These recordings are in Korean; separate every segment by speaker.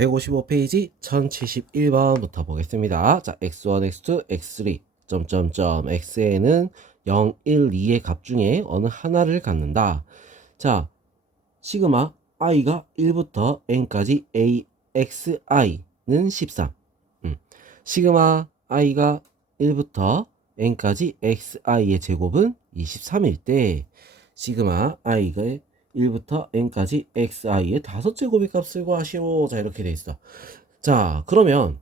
Speaker 1: 155페이지 1071번부터 보겠습니다. 자, x1, x2, x3, 점점점, x에는 0, 1, 2의 값 중에 어느 하나를 갖는다. 자, 시그마 i가 1부터 n까지 a, x, i는 13. 음. 시그마 i가 1부터 n까지 x, i의 제곱은 23일 때, 시그마 i가 1부터 n까지 xi의 다섯 제곱의 값을 구하시오. 자, 이렇게 돼 있어. 자, 그러면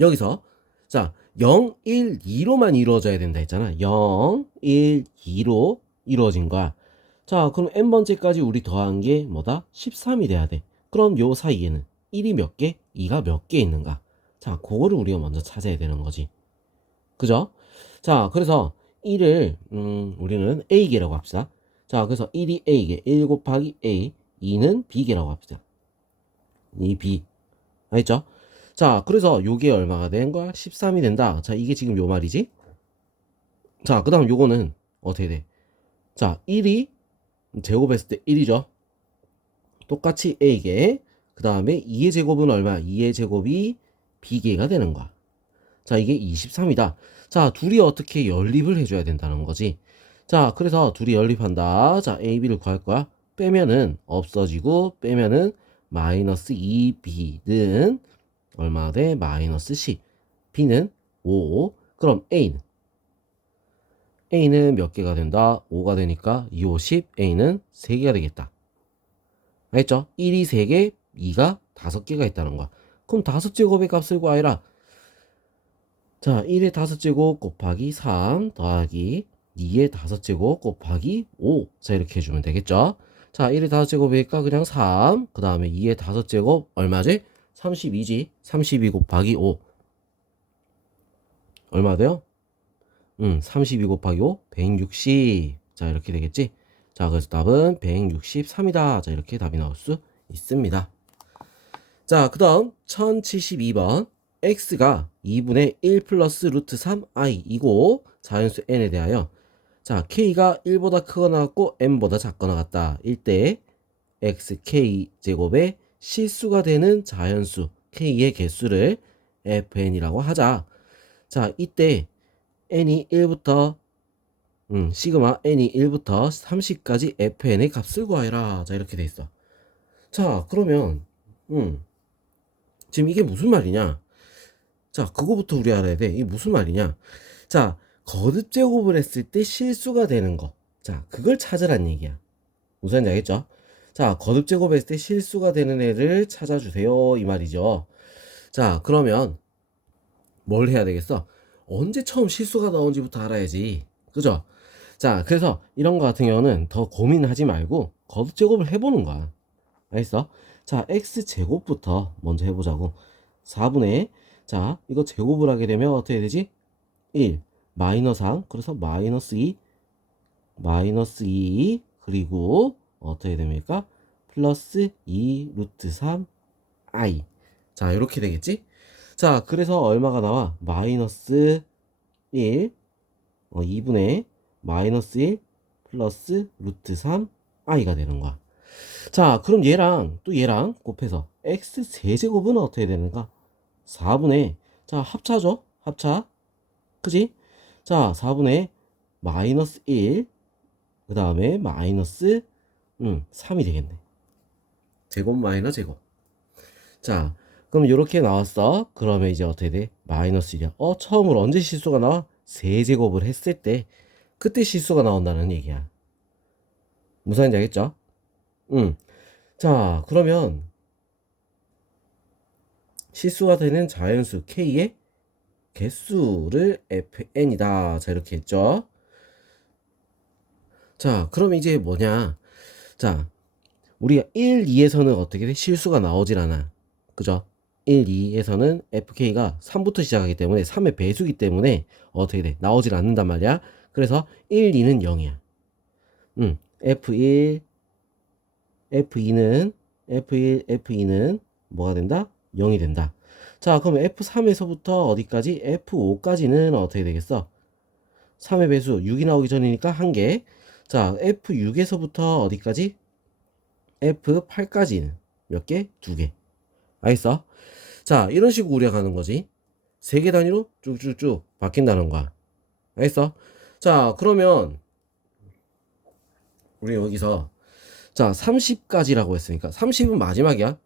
Speaker 1: 여기서 자, 0, 1, 2로만 이루어져야 된다 했잖아. 0, 1, 2로 이루어진 거야. 자, 그럼 n번째까지 우리 더한 게 뭐다? 13이 돼야 돼. 그럼 요 사이에는 1이 몇 개, 2가 몇 개 있는가? 자, 그거를 우리가 먼저 찾아야 되는 거지. 그죠? 자, 그래서 1을 음, 우리는 A개라고 합시다. 자, 그래서 1이 A개, 1 곱하기 A, 2는 B개라고 합시다. 이 B. 알겠죠? 자, 그래서 요게 얼마가 된 거야? 13이 된다. 자, 이게 지금 요 말이지? 자, 그 다음 요거는 어떻게 돼? 자, 1이 제곱했을 때 1이죠? 똑같이 A개. 그 다음에 2의 제곱은 얼마? 2의 제곱이 B개가 되는 거야. 자, 이게 23이다. 자, 둘이 어떻게 연립을 해줘야 된다는 거지. 자, 그래서 둘이 연립한다. 자, A, B를 구할 거야. 빼면은 없어지고 빼면은 마이너스 2B는 얼마 돼? 마이너스 C. B는 5. 그럼 A는? A는 몇 개가 된다? 5가 되니까 2, 5, 10. A는 3개가 되겠다. 알겠죠? 1이 3개, 2가 5개가 있다는 거야. 그럼 5제곱의 값을 구하라. 자, 1의 5제곱 곱하기 3 더하기 2의 5제곱 곱하기 5. 자, 이렇게 해주면 되겠죠? 자, 1의 5제곱이니까 그냥 3. 그 다음에 2의 5제곱 얼마지? 32지. 32 곱하기 5. 얼마 돼요? 음, 32 곱하기 5. 160. 자, 이렇게 되겠지? 자, 그래서 답은 163이다. 자, 이렇게 답이 나올 수 있습니다. 자, 그 다음 1072번. x가 2분의 1 플러스 루트 3i이고 자연수 n에 대하여 자 k가 1보다 크거나 같고 n보다 작거나 같다. 일때 xk 제곱의 실수가 되는 자연수 k의 개수를 fn이라고 하자. 자 이때 n이 1부터 음, 시그마 n이 1부터 30까지 fn의 값을 구하여라. 자 이렇게 돼 있어. 자 그러면 음, 지금 이게 무슨 말이냐? 자, 그거부터 우리 알아야 돼. 이게 무슨 말이냐? 자, 거듭 제곱을 했을 때 실수가 되는 거. 자, 그걸 찾으란 얘기야. 말인지 알겠죠? 자, 거듭 제곱했을 때 실수가 되는 애를 찾아주세요. 이 말이죠. 자, 그러면 뭘 해야 되겠어? 언제 처음 실수가 나온지부터 알아야지. 그죠? 자, 그래서 이런 거 같은 경우는 더 고민하지 말고 거듭 제곱을 해보는 거야. 알겠어? 자, x제곱부터 먼저 해보자고. 4분의 자, 이거 제곱을 하게 되면 어떻게 되지? 1, 마이너스 3, 그래서 마이너스 2, 마이너스 2, 그리고 어떻게 됩니까? 플러스 2 루트 3 i. 자, 이렇게 되겠지? 자, 그래서 얼마가 나와? 마이너스 1, 어, 2분의 마이너스 1 플러스 루트 3 i가 되는 거야. 자, 그럼 얘랑 또 얘랑 곱해서 x 세제곱은 어떻게 되는가? 4분의 자 합차죠 합차 그지 자 4분의 마이너스 1 그 다음에 마이너스 음 3이 되겠네. 제곱 마이너스 제곱. 자 그럼 이렇게 나왔어. 그러면 이제 어떻게 돼? 마이너스 1이야. 어 처음으로 언제 실수가 나와? 세제곱을 했을 때 그때 실수가 나온다는 얘기야. 무슨 말인지 알겠죠? 음 자 그러면 실수가 되는 자연수 k의 개수를 fn이다. 자, 이렇게 했죠. 자, 그럼 이제 뭐냐. 자, 우리가 1, 2에서는 어떻게 돼? 실수가 나오질 않아. 그죠? 1, 2에서는 fk가 3부터 시작하기 때문에 3의 배수기 때문에 어떻게 돼? 나오질 않는단 말이야. 그래서 1, 2는 0이야. 음, f1, f2는, f1, f2는 뭐가 된다? 0이 된다. 자, 그럼 F3에서부터 어디까지? F5까지는 어떻게 되겠어? 3의 배수 6이 나오기 전이니까 1개. 자, F6에서부터 어디까지? F8까지는 몇 개? 2개. 알겠어? 자, 이런 식으로 우리가 가는 거지. 세 개 단위로 쭉쭉쭉 바뀐다는 거야. 알겠어? 자, 그러면 우리 여기서 자, 30까지라고 했으니까 30은 마지막이야.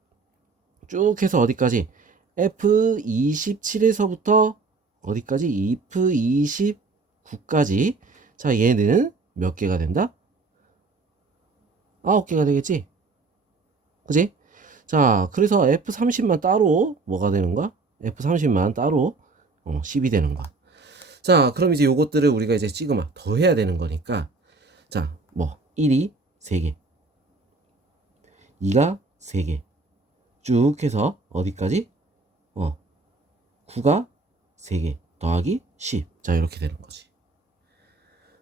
Speaker 1: 쭉 해서 어디까지? F27에서부터 어디까지? F29까지. 자, 얘는 몇 개가 된다? 9개가 되겠지? 그지? 자, 그래서 F30만 따로 뭐가 되는 거야? F30만 따로 어, 10이 되는 거야. 자, 그럼 이제 요것들을 우리가 이제 시그마 더 해야 되는 거니까 자, 뭐 1이 3개 2가 3개 쭉 해서 어디까지? 어 9가 3개 더하기 10. 자, 이렇게 되는 거지.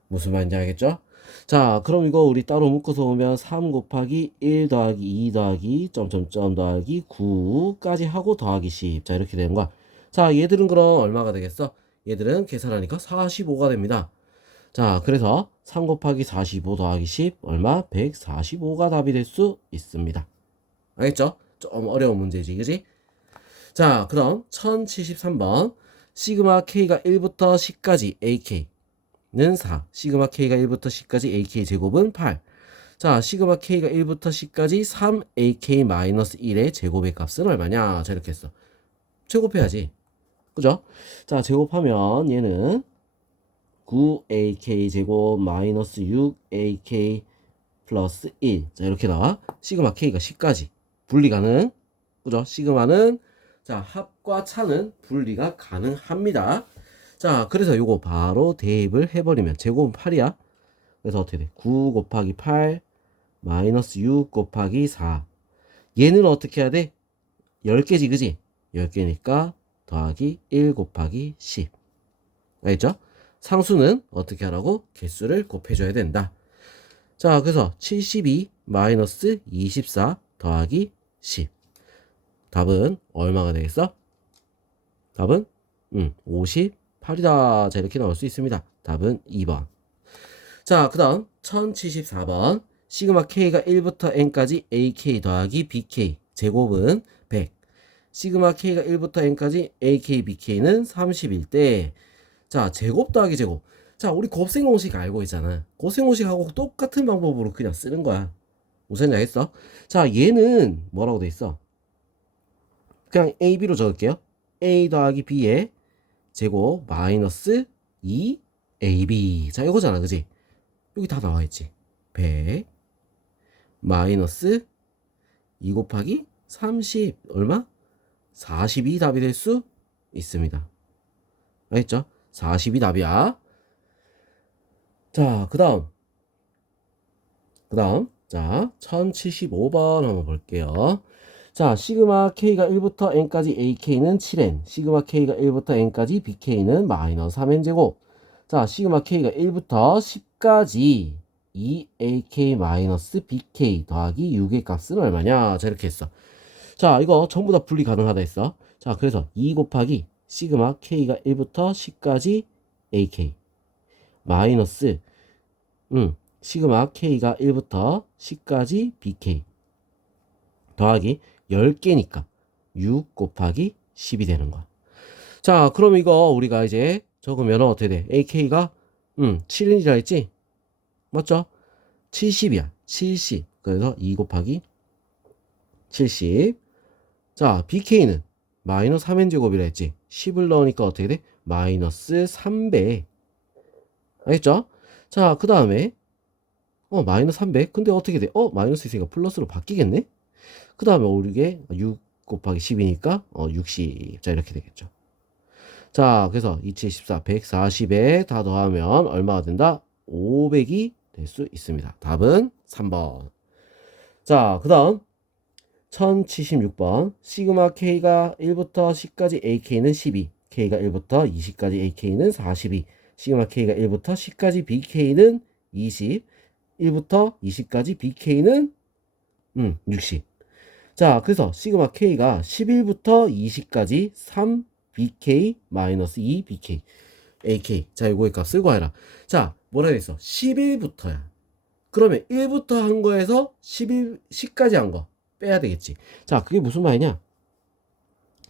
Speaker 1: 무슨 말인지 알겠죠? 자, 그럼 이거 우리 따로 묶어서 오면 3 곱하기 1 더하기 2 더하기 점점점 더하기 9까지 하고 더하기 10. 자, 이렇게 되는 거야. 자, 얘들은 그럼 얼마가 되겠어? 얘들은 계산하니까 45가 됩니다. 자, 그래서 3 곱하기 45 더하기 10 얼마? 145가 답이 될 수 있습니다. 알겠죠? 좀 어려운 문제지, 그지? 자, 그럼 1073번 시그마 k가 1부터 10까지 ak는 4, 시그마 k가 1부터 10까지 ak 제곱은 8. 자, 시그마 k가 1부터 10까지 3ak-1의 제곱의 값은 얼마냐? 자, 이렇게 했어. 제곱해야지. 그죠? 자, 제곱하면 얘는 9ak 제곱 마이너스 6ak 플러스 1. 자, 이렇게 나와. 시그마 k가 10까지. 분리 가능. 그죠? 시그마는 자, 합과 차는 분리가 가능합니다. 자, 그래서 요거 바로 대입을 해버리면 제곱은 8이야. 그래서 어떻게 돼? 9 곱하기 8 마이너스 6 곱하기 4. 얘는 어떻게 해야 돼? 10개지, 그지? 10개니까 더하기 1 곱하기 10. 알겠죠? 상수는 어떻게 하라고? 개수를 곱해줘야 된다. 자, 그래서 72 마이너스 24 더하기 10. 답은 얼마가 되겠어? 답은 음, 58이다. 자, 이렇게 나올 수 있습니다. 답은 2번. 자, 그 다음 1074번 시그마 k가 1부터 n까지 ak 더하기 bk 제곱은 100 시그마 k가 1부터 n까지 ak bk는 31대 자, 제곱 더하기 제곱 자, 우리 곱셈 공식 알고 있잖아 곱셈 공식하고 똑같은 방법으로 그냥 쓰는 거야 무슨 알겠어? 자, 얘는 뭐라고 돼 있어? 그냥 a, b로 적을게요. a 더하기 b의 제곱 마이너스 2 ab. 자, 이거잖아, 그지? 여기 다 나와 있지. 100 마이너스 2 곱하기 30 얼마? 42 답이 될 수 있습니다. 알겠죠? 42 답이야. 자, 그 다음. 그 다음. 자, 1075번 한번 볼게요. 자, 시그마 k가 1부터 n까지 ak는 7n, 시그마 k가 1부터 n까지 bk는 마이너스 3n 제곱. 자, 시그마 k가 1부터 10까지 2ak 마이너스 bk 더하기 6의 값은 얼마냐? 자, 이렇게 했어. 자, 이거 전부 다 분리 가능하다 했어. 자, 그래서 2 곱하기 시그마 k가 1부터 10까지 ak 마이너스 음, 시그마 k가 1부터 10까지 bk 더하기 10개니까 6 곱하기 10이 되는 거야. 자, 그럼 이거 우리가 이제 적으면 어떻게 돼? ak가 음, 7이라 했지? 맞죠? 70이야. 70. 그래서 2 곱하기 70. 자, bk는 마이너스 3n제곱이라 했지? 10을 넣으니까 어떻게 돼? 마이너스 3배. 알겠죠? 자, 그 다음에 어, 마이너스 300. 근데 어떻게 돼? 어, 마이너스 있으니까 플러스로 바뀌겠네? 그 다음에 오르게 6 곱하기 10이니까 어, 60. 자, 이렇게 되겠죠. 자, 그래서 274, 140에 다 더하면 얼마가 된다? 500이 될 수 있습니다. 답은 3번. 자, 그 다음 1076번 시그마 K가 1부터 10까지 AK는 12 K가 1부터 20까지 AK는 42 시그마 K가 1부터 10까지 BK는 20 1부터 20까지 BK는 음, 60 자, 그래서 시그마 K가 11부터 20까지 3 BK 마이너스 2 BK AK 자, 이거의 값을 구해라 자, 뭐라 했어? 11부터야 그러면 1부터 한 거에서 11, 10까지 한 거 빼야 되겠지. 자, 그게 무슨 말이냐?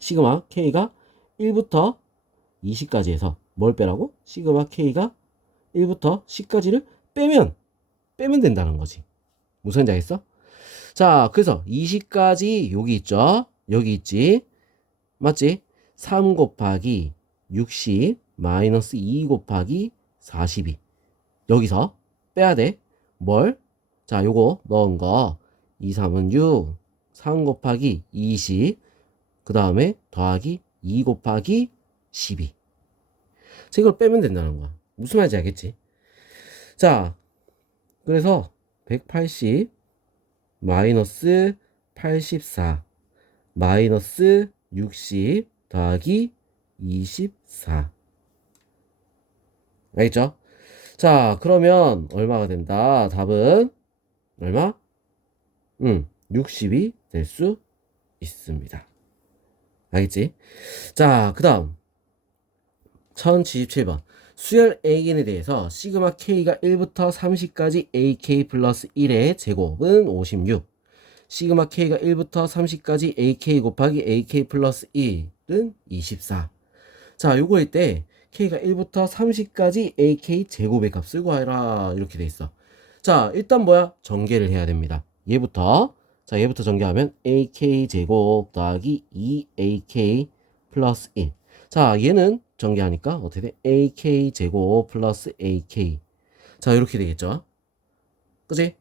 Speaker 1: 시그마 K가 1부터 20까지 해서 뭘 빼라고? 시그마 K가 1부터 10까지를 빼면 빼면 된다는 거지. 무슨 지 알겠어? 자, 그래서 20까지 여기 있죠? 여기 있지? 맞지? 3 곱하기 60 마이너스 2 곱하기 42 여기서 빼야 돼. 뭘? 자, 요거 넣은 거 2, 3은 6 3 곱하기 20 그 다음에 더하기 2 곱하기 12 자, 이걸 빼면 된다는 거야. 무슨 말인지 알겠지? 자, 그래서 180 마이너스 84 마이너스 60 더하기 24 알겠죠? 자, 그러면 얼마가 된다? 답은 얼마? 음, 60이 될 수 있습니다. 알겠지? 자, 그 다음 1077번 수열 A인에 대해서 시그마 K가 1부터 30까지 AK 플러스 1의 제곱은 56 시그마 K가 1부터 30까지 AK 곱하기 AK 플러스 1은 24 자, 요거일 때 K가 1부터 30까지 AK 제곱의 값을 구하라. 이렇게 돼 있어. 자, 일단 뭐야? 전개를 해야 됩니다. 얘부터. 자, 얘부터 전개하면 AK 제곱 더하기 2AK 플러스 1 자, 얘는 전개하니까 어떻게 돼? AK 제곱 플러스 AK. 자, 이렇게 되겠죠? 그지?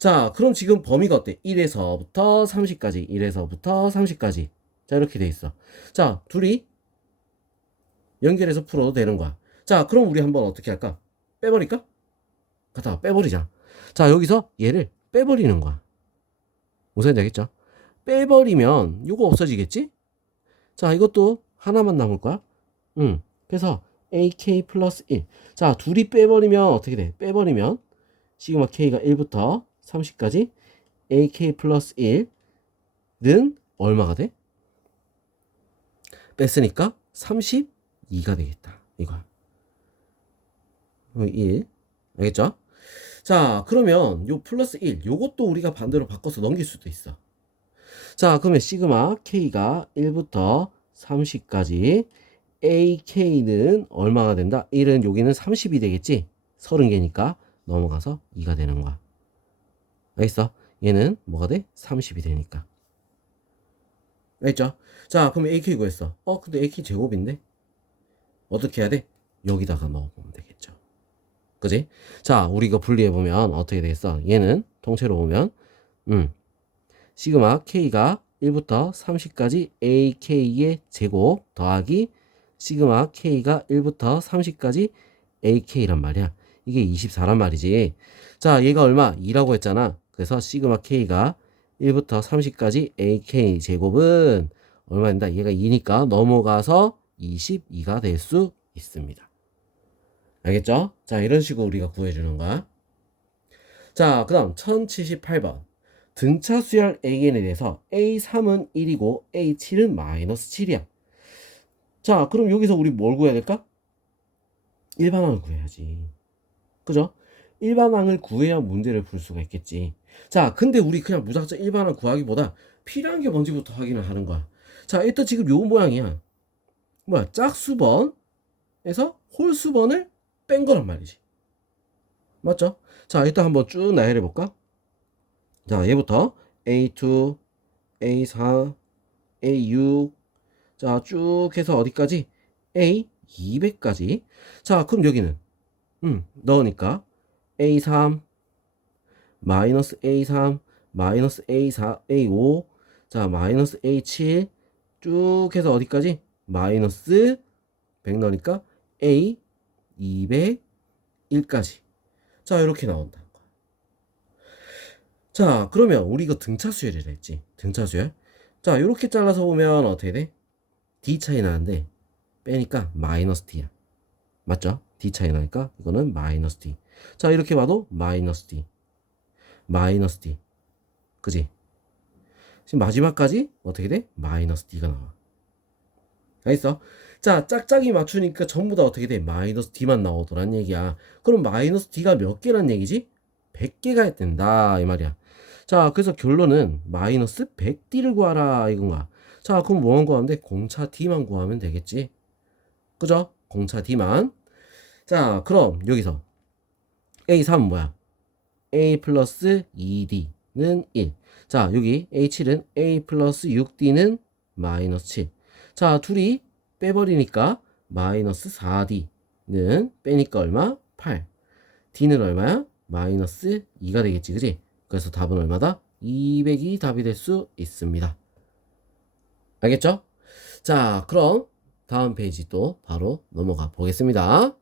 Speaker 1: 자, 그럼 지금 범위가 어때? 1에서부터 30까지, 1에서부터 30까지. 자, 이렇게 돼 있어. 자, 둘이 연결해서 풀어도 되는 거야. 자, 그럼 우리 한번 어떻게 할까? 빼버릴까? 갖다가 빼버리자. 자, 여기서 얘를 빼버리는 거야. 무슨 되겠죠? 빼버리면 이거 없어지겠지? 자, 이것도 하나만 남을 거야. 음. 그래서 AK 플러스 1. 자, 둘이 빼버리면 어떻게 돼? 빼버리면 시그마 K가 1부터 30까지 AK 플러스 1는 얼마가 돼? 뺐으니까 32가 되겠다. 이거야. 1. 알겠죠? 자, 그러면 요 플러스 1, 요것도 우리가 반대로 바꿔서 넘길 수도 있어. 자, 그러면 시그마 K가 1부터 30까지 AK는 얼마가 된다? 1은 여기는 30이 되겠지? 30개니까 넘어가서 2가 되는 거야. 알겠어? 얘는 뭐가 돼? 30이 되니까. 알겠죠? 자, 그럼 AK 구했어. 어, 근데 AK 제곱인데? 어떻게 해야 돼? 여기다가 넣어보면 되겠죠. 그지? 자, 우리 이거 분리해보면 어떻게 되겠어? 얘는 통째로 보면, 음, 시그마 K가 1부터 30까지 AK의 제곱 더하기 시그마 K가 1부터 30까지 AK란 말이야. 이게 24란 말이지. 자, 얘가 얼마? 2라고 했잖아. 그래서 시그마 K가 1부터 30까지 AK 제곱은 얼마 된다? 얘가 2니까 넘어가서 22가 될 수 있습니다. 알겠죠? 자, 이런 식으로 우리가 구해주는 거야. 자, 그 다음 1078번. 등차 수열 AN에 대해서 A3은 1이고 A7은 마이너스 7이야. 자, 그럼 여기서 우리 뭘 구해야 될까? 일반항을 구해야지. 그죠? 일반항을 구해야 문제를 풀 수가 있겠지. 자, 근데 우리 그냥 무작정 일반항 구하기보다 필요한 게 뭔지부터 확인을 하는 거야. 자, 일단 지금 요 모양이야. 뭐야, 짝수번에서 홀수번을 뺀 거란 말이지. 맞죠? 자, 일단 한번 쭉 나열해 볼까? 자, 얘부터 A2, A4, A6, 자, 쭉 해서 어디까지? A 200까지. 자, 그럼 여기는 음, 넣으니까 A3 마이너스 A3 마이너스 A4 A5 자, 마이너스 A7 쭉 해서 어디까지? 마이너스 100 넣으니까 A 201까지. 자, 이렇게 나온다. 자, 그러면 우리 이거 등차 수열이라 했지. 등차 수열. 자, 이렇게 잘라서 보면 어떻게 돼? D 차이 나는데 빼니까 마이너스 D야. 맞죠? D 차이 나니까 이거는 마이너스 D. 자, 이렇게 봐도 마이너스 D. 마이너스 D. 그지? 지금 마지막까지 어떻게 돼? 마이너스 D가 나와. 알겠어? 자, 짝짝이 맞추니까 전부 다 어떻게 돼? 마이너스 D만 나오더란 얘기야. 그럼 마이너스 D가 몇 개란 얘기지? 100개가 된다. 이 말이야. 자, 그래서 결론은 마이너스 100D를 구하라. 이건가? 자, 그럼 뭐만 구하면 돼? 공차 D만 구하면 되겠지. 그죠? 공차 D만. 자, 그럼 여기서 A3은 뭐야? A 플러스 2D는 1. 자, 여기 A7은 A 플러스 6D는 마이너스 7. 자, 둘이 빼버리니까 마이너스 4D는 빼니까 얼마? 8. D는 얼마야? 마이너스 2가 되겠지, 그지? 그래서 답은 얼마다? 200이 답이 될 수 있습니다. 알겠죠? 자, 그럼 다음 페이지 또 바로 넘어가 보겠습니다.